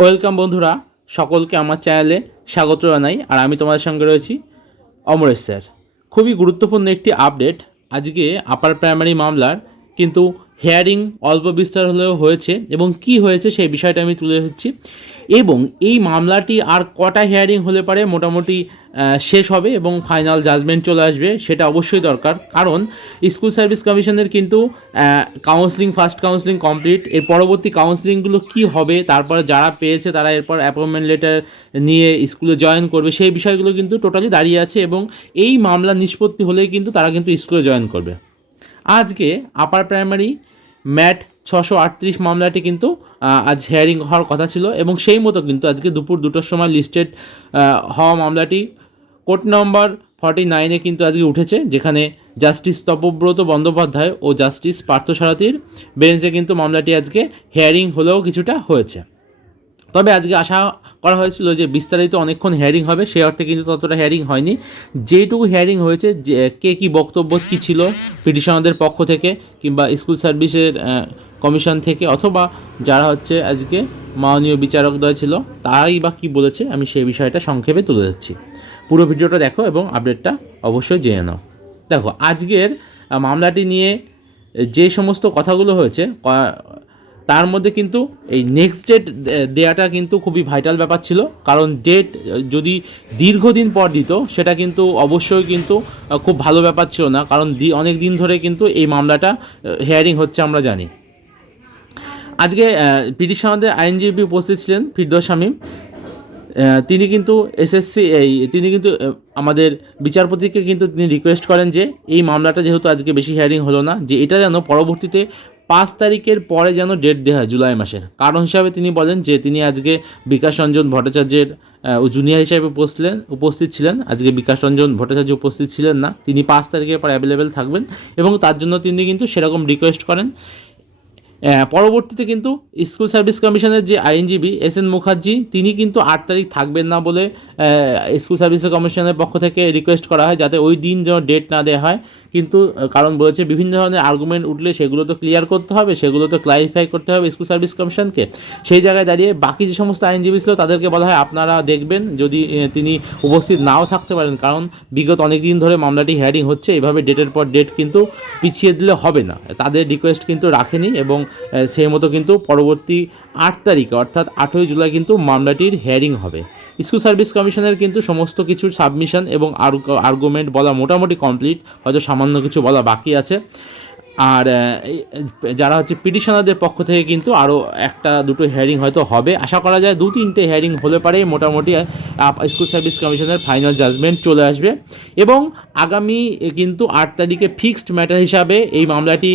Welcome বন্ধুরা, সকলকে আমার চ্যানেলে স্বাগত জানাই, আর আমি তোমাদের সঙ্গে রয়েছি অমরেশ স্যার। খুবই গুরুত্বপূর্ণ একটি আপডেট, আজকে আপার প্রাইমারি মামলার, কিন্তু হেয়ারিং অল্প বিস্তার হলেও হয়েছে, এবং কি হয়েছে সেই বিষয়টা আমি তুলে ধরছি। এবং এই মামলাটি আর কটা হিয়ারিং হলে পারে মোটামুটি শেষ হবে এবং ফাইনাল জাজমেন্ট চলে আসবে, সেটা অবশ্যই দরকার। কারণ স্কুল সার্ভিস কমিশনের কিন্তু কাউন্সিলিং ফার্স্ট কাউন্সিলিং কমপ্লিট এর পরবর্তী কাউন্সিলিংগুলো কি হবে, তারপরে যারা পেয়েছে তারা এরপর অ্যাপয়েন্টমেন্ট লেটার নিয়ে স্কুলে জয়েন করবে, সেই বিষয়গুলো কিন্তু টোটালি দাঁড়িয়ে আছে এবং এই মামলা নিষ্পত্তি হলেই কিন্তু তারা কিন্তু স্কুলে জয়েন করবে। আজকে আপার প্রাইমারি ম্যাট ছশো আটত্রিশ মামলাটি কিন্তু আজ হেয়ারিং হওয়ার কথা ছিল এবং সেই মতো কিন্তু আজকে দুপুর দুটোর সময় লিস্টেড হওয়া মামলাটি কোর্ট নম্বর ফর্টি নাইনে কিন্তু আজকে উঠেছে, যেখানে জাস্টিস তপব্রত বন্দ্যোপাধ্যায় ও জাস্টিস পার্থসারথীর বেঞ্চে কিন্তু মামলাটি আজকে হেয়ারিং হলেও কিছুটা হয়েছে। তবে আজকে আশা করা হয়েছিল যে বিস্তারিত অনেকক্ষণ হেয়ারিং হবে সেই অর্থে কিন্তু ততটা হেয়ারিং হয়নি। যেটুকু হেয়ারিং হয়েছে, যে কে কী বক্তব্য, কী ছিল, পিটিশনারদের পক্ষ থেকে কিংবা স্কুল সার্ভিসের কমিশন থেকে অথবা যারা হচ্ছে আজকে মাননীয় বিচারক বিচারকদ্বয় ছিল, তারাই বা কী বলেছে, আমি সেই বিষয়টা সংক্ষেপে তুলে ধরছি। পুরো ভিডিওটা দেখো এবং আপডেটটা অবশ্যই জেনে নাও। দেখো, আজকের মামলাটি নিয়ে যে সমস্ত কথাগুলো হয়েছে তার মধ্যে কিন্তু এই নেক্সট ডেট দেওয়াটা কিন্তু খুবই ভাইটাল ব্যাপার ছিল। কারণ ডেট যদি দীর্ঘদিন পর দিত, সেটা কিন্তু অবশ্যই কিন্তু খুব ভালো ব্যাপার ছিল না। কারণ অনেক দিন ধরে কিন্তু এই মামলাটা হেয়ারিং হচ্ছে আমরা জানি। আজকে পিটিশনারদের আইনজীবী উপস্থিত ছিলেন, ফিরদৌস শামীম। তিনি কিন্তু এসএসসি এই, তিনি কিন্তু আমাদের বিচারপতিকে কিন্তু তিনি রিকোয়েস্ট করেন যে এই মামলাটা যেহেতু আজকে বেশি হিয়ারিং হলো না, যে এটা যেন পরবর্তীতে পাঁচ তারিখের পরে যেন ডেট দেওয়া হয়, জুলাই মাসের। কারণ হিসাবে তিনি বলেন যে তিনি আজকে বিকাশ রঞ্জন ভট্টাচার্যের জুনিয়র হিসাবে উপস্থিত উপস্থিত ছিলেন। আজকে বিকাশ রঞ্জন ভট্টাচার্য উপস্থিত ছিলেন না। তিনি পাঁচ তারিখের পর অ্যাভেলেবেল থাকবেন এবং তার জন্য তিনি কিন্তু সেরকম রিকোয়েস্ট করেন। পরবর্তীতে কিন্তু স্কুল সার্ভিস কমিশনের যে আইনজীবী এস এন মুখার্জি, তিনি কিন্তু আট তারিখ থাকবেন না বলে স্কুল সার্ভিস কমিশনের পক্ষ থেকে রিকোয়েস্ট করা হয় যাতে ওই দিন যেন ডেট না দেওয়া হয়। কিন্তু কারণ বলেছে বিভিন্ন ধরনের আর্গুমেন্ট উঠলে সেগুলো তো ক্লিয়ার করতে হবে, সেগুলো তো ক্লারিফাই করতে হবে স্কুল সার্ভিস কমিশনকে সেই জায়গায় দাঁড়িয়ে বাকি যে সমস্ত আইনজীবী ছিল তাদেরকে বলা হয়, আপনারা দেখবেন যদি তিনি উপস্থিত নাও থাকতে পারেন, কারণ বিগত অনেক দিন ধরে মামলাটি হিয়ারিং হচ্ছে, এভাবে ডেটের পর ডেট কিন্তু পিছিয়ে দিলে হবে না। তাদের রিকোয়েস্ট কিন্তু রাখেনি এবং সেই মতো কিন্তু পরবর্তী আট তারিখে, অর্থাৎ আঠই জুলাই কিন্তু মামলাটির হিয়ারিং হবে। স্কুল সার্ভিস কমিশনের কিন্তু সমস্ত কিছুর সাবমিশন এবং আর্গুমেন্ট বলা মোটামুটি কমপ্লিট হয়তো সামান্য কিছু বলা বাকি আছে। আর যারা হচ্ছে পিটিশনারদের পক্ষ থেকে কিন্তু আরও একটা, দুটো হিয়ারিং হয়তো হবে। আশা করা যায় দু তিনটে হিয়ারিং হলে পারে, মোটামুটি স্কুল সার্ভিস কমিশনের ফাইনাল জাজমেন্ট চলে আসবে। এবং আগামী কিন্তু আট তারিখে ফিক্সড ম্যাটার হিসাবে এই মামলাটি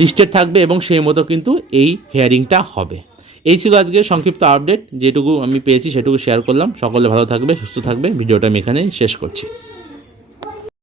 লিস্টেড থাকবে এবং সেই মতো কিন্তু এই হিয়ারিংটা হবে। এই ছিল আজকের সংক্ষিপ্ত আপডেট যেটুকু আমি পেয়েছি সেটুকু শেয়ার করলাম। সকলে ভালো থাকবে, সুস্থ থাকবে। ভিডিওটা আমি এখানে শেষ করছি।